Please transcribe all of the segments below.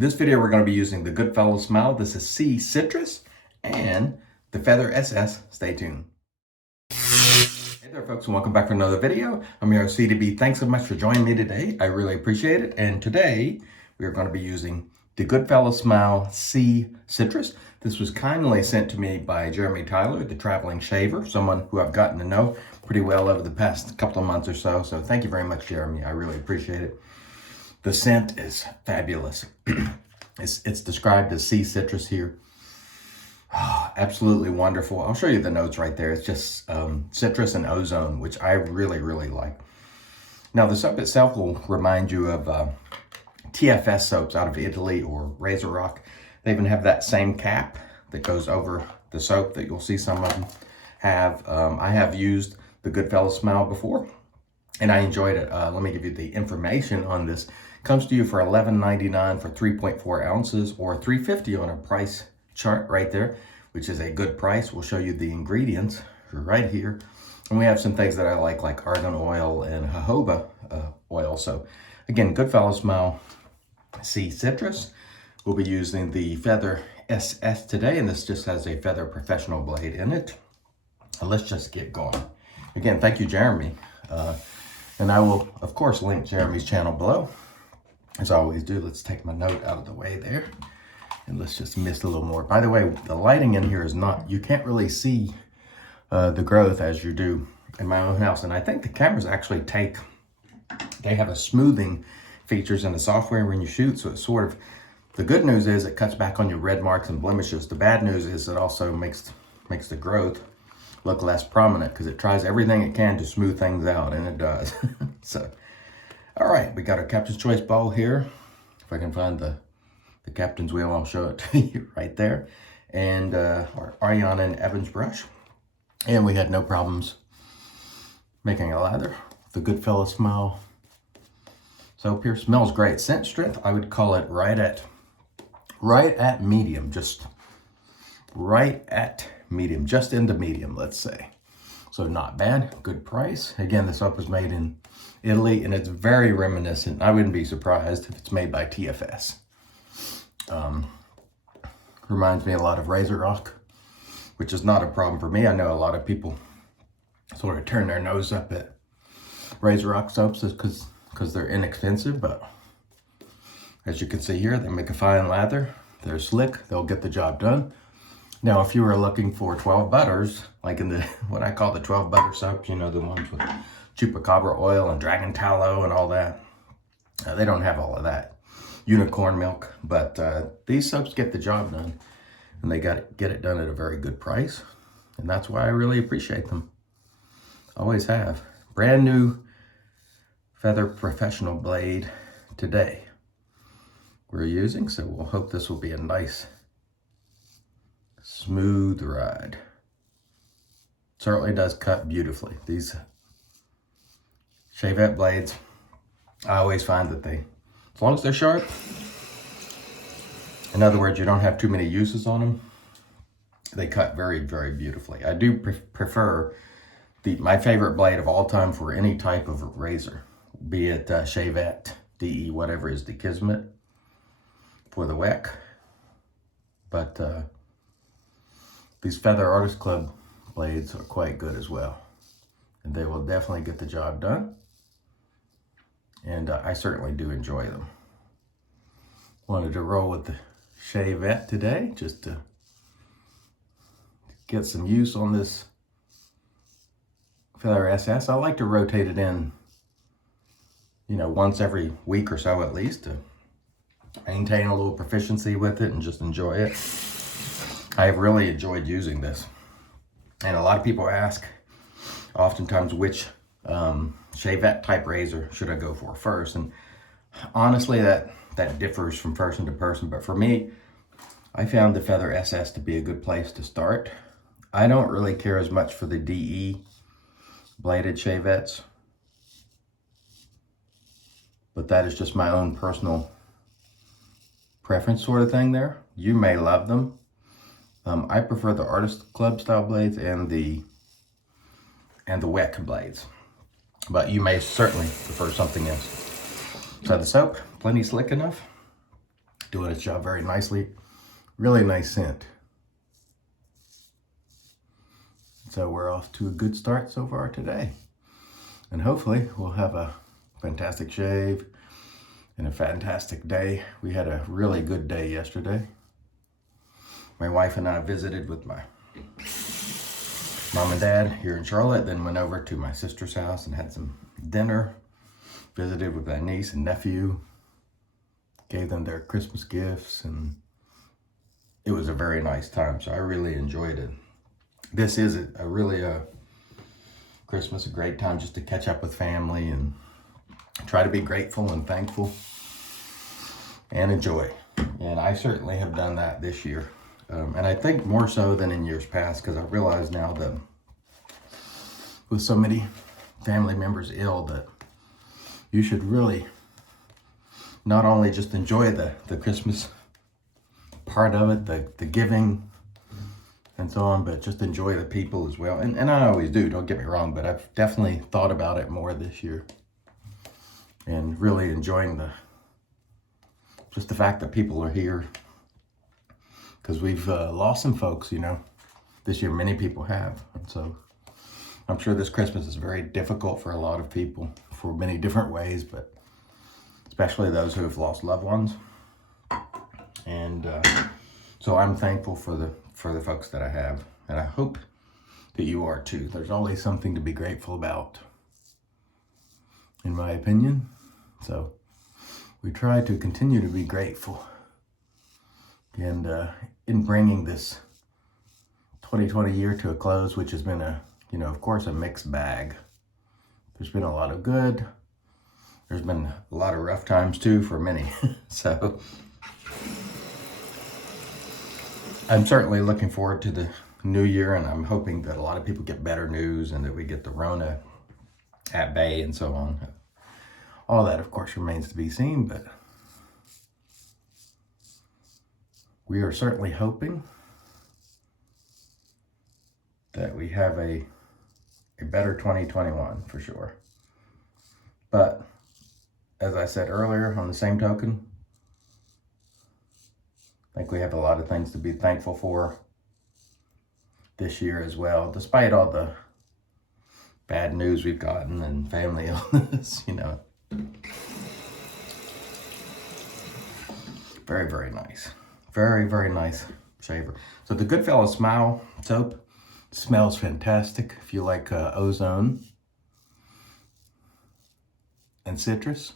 In this video, we're going to be using the Goodfellas smile. This is C Citrus and the Feather SS. Stay tuned. Hey there, folks, and welcome back for another video. I'm your IAMCDB. Thanks so much for joining me today. I really appreciate it. And today, we are going to be using the Goodfellas Smile C Citrus. This was kindly sent to me by Jeremy Tyler, the traveling shaver, someone who I've gotten to know pretty well over the past couple of months or so. So thank you very much, Jeremy. I really appreciate it. The scent is fabulous. It's described as sea citrus here. Oh, absolutely wonderful. I'll show you the notes right there. It's just citrus and ozone, which I really, really like. Now, the soap itself will remind you of TFS soaps out of Italy or Razor Rock. They even have that same cap that goes over the soap that you'll see some of them have. I have used the Goodfellas Smile before, and I enjoyed it. Let me give you the information on this. Comes to you for $11.99 for 3.4 ounces or $3.50 on a price chart right there, which is a good price. We'll show you the ingredients right here. And we have some things that I like argan oil and jojoba oil. So again, Goodfellas Smile C Citrus. We'll be using the Feather SS today, and this just has a Feather Professional blade in it. And let's just get going. Again, thank you, Jeremy. And I will, of course, link Jeremy's channel below. As I always do. Let's take my note out of the way there. And let's just mist a little more. By the way, the lighting in here is not, you can't really see the growth as you do in my own house. And I think the cameras actually they have a smoothing features in the software when you shoot. So it's sort of, the good news is it cuts back on your red marks and blemishes. The bad news is it also makes the growth look less prominent because it tries everything it can to smooth things out, and it does. So, all right, we got our Captain's Choice bowl here. If I can find the Captain's wheel, I'll show it to you right there. And our Ariana and Evans brush. And we had no problems making a lather. The Goodfellas Smile soap here smells great. Scent strength, I would call it right at medium, just right at medium, just into medium, let's say. So not bad, good price. Again, the soap was made in Italy, and it's very reminiscent. I wouldn't be surprised if it's made by TFS. Reminds me a lot of Razor Rock, which is not a problem for me. I know a lot of people sort of turn their nose up at Razor Rock soaps because they're inexpensive, but as you can see here, they make a fine lather. They're slick, they'll get the job done. Now, if you were looking for 12 butters, like in the, what I call the 12 butter soaps, you know, the ones with chupacabra oil and dragon tallow and all that, they don't have all of that. Unicorn milk, but these soaps get the job done, and they get it done at a very good price, and that's why I really appreciate them. Always have. Brand new Feather Professional blade today we're using, so we'll hope this will be a nice smooth ride. Certainly does cut beautifully. These Shavette blades, I always find that as long as they're sharp, in other words, you don't have too many uses on them, they cut very, very beautifully. I do prefer my favorite blade of all time for any type of razor, be it Shavette, DE, whatever is the Kismet for the WEC. But these Feather Artist Club blades are quite good as well, and they will definitely get the job done. And I certainly do enjoy them. Wanted to roll with the Shavette today, just to get some use on this Feather SS. I like to rotate it in, you know, once every week or so at least, to maintain a little proficiency with it and just enjoy it. I've really enjoyed using this. And a lot of people ask oftentimes which Shavette type razor should I go for first, and honestly that differs from person to person, but for me, I found the Feather SS to be a good place to start. I don't really care as much for the DE bladed Shavettes, but that is just my own personal preference sort of thing there. You may love them. I prefer the Artist Club style blades and the WEC blades, but you may certainly prefer something else. So the soap, plenty slick enough. doing its job very nicely. Really nice scent. So we're off to a good start so far today. And hopefully we'll have a fantastic shave and a fantastic day. We had a really good day yesterday. My wife and I visited with my mom and dad here in Charlotte, then went over to my sister's house and had some dinner. Visited with my niece and nephew. Gave them their Christmas gifts, and it was a very nice time. So I really enjoyed it. This is a really Christmas, a great time just to catch up with family and try to be grateful and thankful and enjoy. And I certainly have done that this year. And I think more so than in years past, because I realize now that with so many family members ill, that you should really not only just enjoy the Christmas part of it, the giving and so on, but just enjoy the people as well. And I always do, don't get me wrong, but I've definitely thought about it more this year. And really enjoying just the fact that people are here. Because we've lost some folks, this year. Many people have. And so I'm sure this Christmas is very difficult for a lot of people for many different ways, but especially those who have lost loved ones. And so I'm thankful for the folks that I have, and I hope that you are too. There's always something to be grateful about, in my opinion. So we try to continue to be grateful. And in bringing this 2020 year to a close, which has been of course, a mixed bag. There's been a lot of good. There's been a lot of rough times too for many. So I'm certainly looking forward to the new year, and I'm hoping that a lot of people get better news and that we get the Rona at bay and so on. All that, of course, remains to be seen, but we are certainly hoping that we have a better 2021 for sure. But as I said earlier, on the same token, I think we have a lot of things to be thankful for this year as well, despite all the bad news we've gotten and family illness, Very, very nice. Very, very nice shaver. So the Goodfellas Smile soap smells fantastic. If you like ozone and citrus,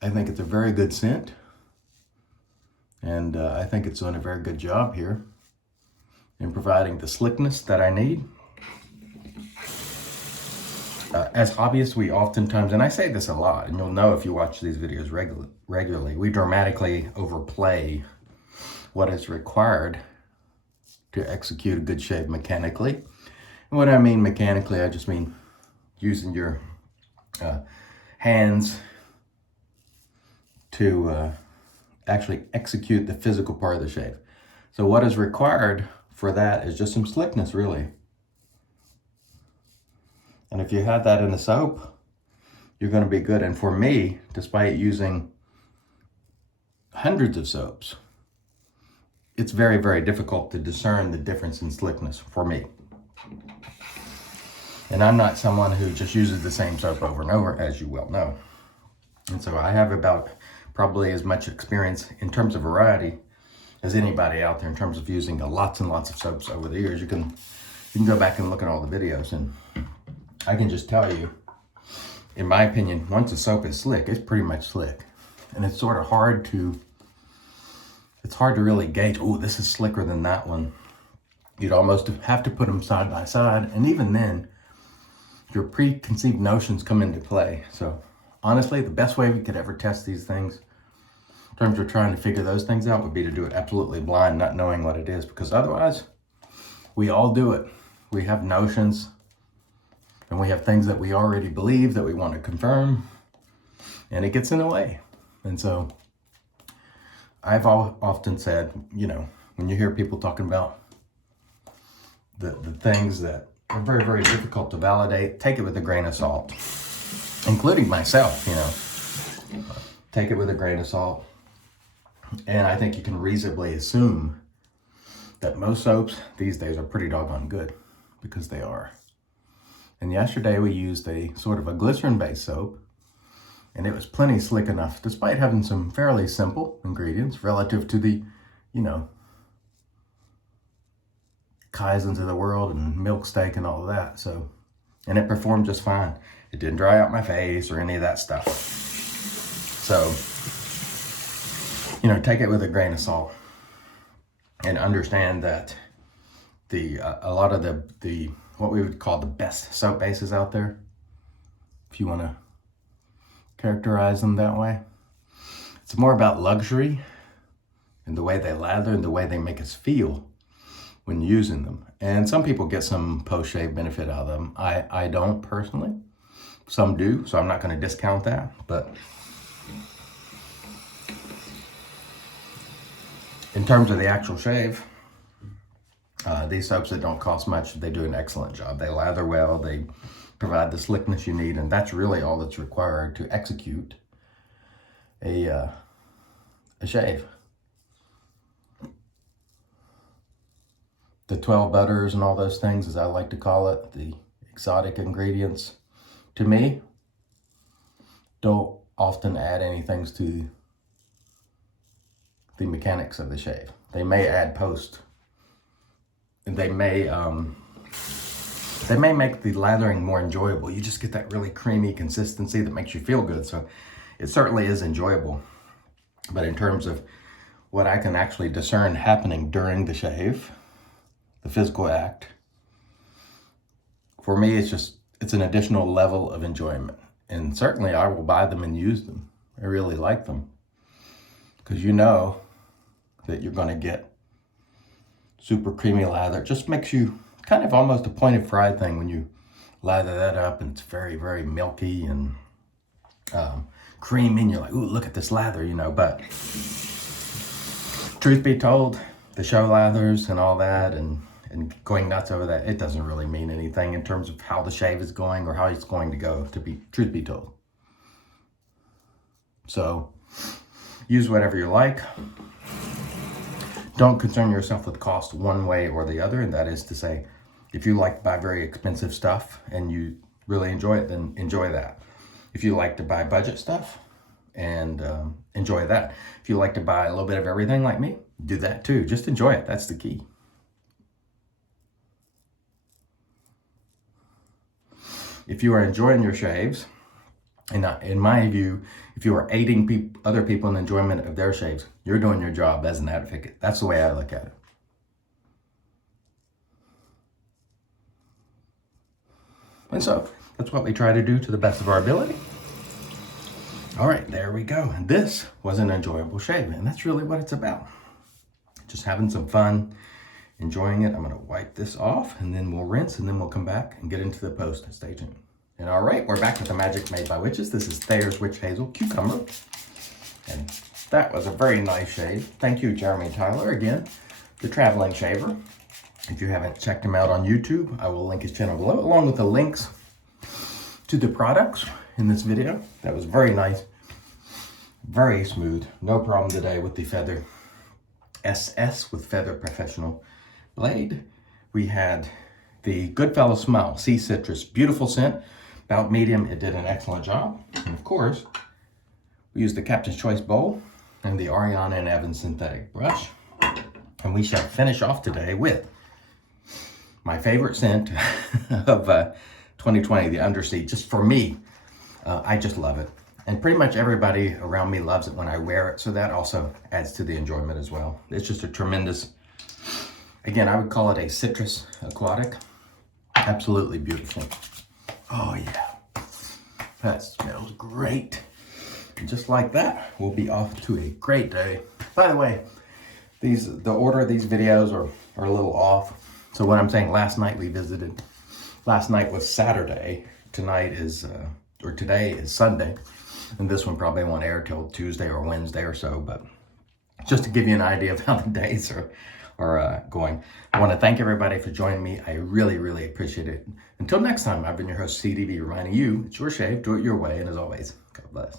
I think it's a very good scent. And I think it's doing a very good job here in providing the slickness that I need. As hobbyists, we oftentimes, and I say this a lot, and you'll know if you watch these videos regularly, we dramatically overplay what is required to execute a good shave mechanically. And what I mean mechanically, I just mean using your hands to actually execute the physical part of the shave. So what is required for that is just some slickness, really. And if you have that in the soap, you're going to be good. And for me, despite using hundreds of soaps, it's very, very difficult to discern the difference in slickness for me. And I'm not someone who just uses the same soap over and over, as you well know. And so I have about probably as much experience in terms of variety as anybody out there in terms of using lots and lots of soaps over the years. You can go back and look at all the videos, and I can just tell you, in my opinion, once a soap is slick, it's pretty much slick. And it's sort of hard to really gauge, oh, this is slicker than that one. You'd almost have to put them side by side. And even then, your preconceived notions come into play. So honestly, the best way we could ever test these things in terms of trying to figure those things out would be to do it absolutely blind, not knowing what it is. Because otherwise, we all do it. We have notions, and we have things that we already believe that we want to confirm, and it gets in the way. And so I've often said, when you hear people talking about the things that are very, very difficult to validate, take it with a grain of salt, including myself, Take it with a grain of salt. And I think you can reasonably assume that most soaps these days are pretty doggone good, because they are. And yesterday we used a sort of a glycerin-based soap, and it was plenty slick enough, despite having some fairly simple ingredients relative to the, you know, Kaizens of the world and milk steak and all of that. So, and it performed just fine. It didn't dry out my face or any of that stuff. So, you know, take it with a grain of salt, and understand that a lot of the what we would call the best soap bases out there, if you want to characterize them that way, it's more about luxury and the way they lather and the way they make us feel when using them. And some people get some post-shave benefit out of them. I don't personally. Some do, so I'm not going to discount that. But in terms of the actual shave, these soaps that don't cost much, they do an excellent job. They lather well, they provide the slickness you need, and that's really all that's required to execute a shave. The 12 butters and all those things, as I like to call it, the exotic ingredients, to me, don't often add anything to the mechanics of the shave. They may add post. They may make the lathering more enjoyable. You just get that really creamy consistency that makes you feel good. So it certainly is enjoyable. But in terms of what I can actually discern happening during the shave, the physical act, for me, it's an additional level of enjoyment. And certainly I will buy them and use them. I really like them, because you know that you're going to get super creamy lather. It just makes you kind of almost a pointed fried thing when you lather that up, and it's very, very milky and creamy, and you're like, ooh, look at this lather, you know. But truth be told, the show lathers and all that, and going nuts over that, it doesn't really mean anything in terms of how the shave is going or how it's going to go, truth be told. So use whatever you like. Don't concern yourself with cost one way or the other, and that is to say, if you like to buy very expensive stuff and you really enjoy it, then enjoy that. If you like to buy budget stuff, and enjoy that. If you like to buy a little bit of everything like me, do that too. Just enjoy it. That's the key. If you are enjoying your shaves, and in my view, if you are aiding other people in the enjoyment of their shaves, you're doing your job as an advocate. That's the way I look at it. And so that's what we try to do to the best of our ability. All right, there we go. And this was an enjoyable shave, and that's really what it's about. Just having some fun, enjoying it. I'm gonna wipe this off, and then we'll rinse, and then we'll come back and get into the post. Stay tuned. And all right, we're back with the magic made by witches. This is Thayer's Witch Hazel Cucumber. And that was a very nice shave. Thank you, Jeremy Tyler, again, the traveling shaver. If you haven't checked him out on YouTube, I will link his channel below, along with the links to the products in this video. That was very nice, very smooth. No problem today with the Feather SS with Feather Professional blade. We had the Goodfellas Smile Sea Citrus, beautiful scent, about medium. It did an excellent job. And of course, we used the Captain's Choice bowl and the Ariana and Evans synthetic brush. And we shall finish off today with my favorite scent of 2020, the Undersea. Just for me, I just love it. And pretty much everybody around me loves it when I wear it. So that also adds to the enjoyment as well. It's just a tremendous, again, I would call it a citrus aquatic. Absolutely beautiful. Oh yeah, that smells great. And just like that, we'll be off to a great day. By the way, the order of these videos are a little off. So what I'm saying, last night we visited. Last night was Saturday. Tonight is, or today is Sunday. And this one probably won't air till Tuesday or Wednesday or so. But just to give you an idea of how the days are going. I want to thank everybody for joining me. I really, really appreciate it. Until next time, I've been your host, CDB, reminding you, it's your shave, do it your way, and as always, God bless.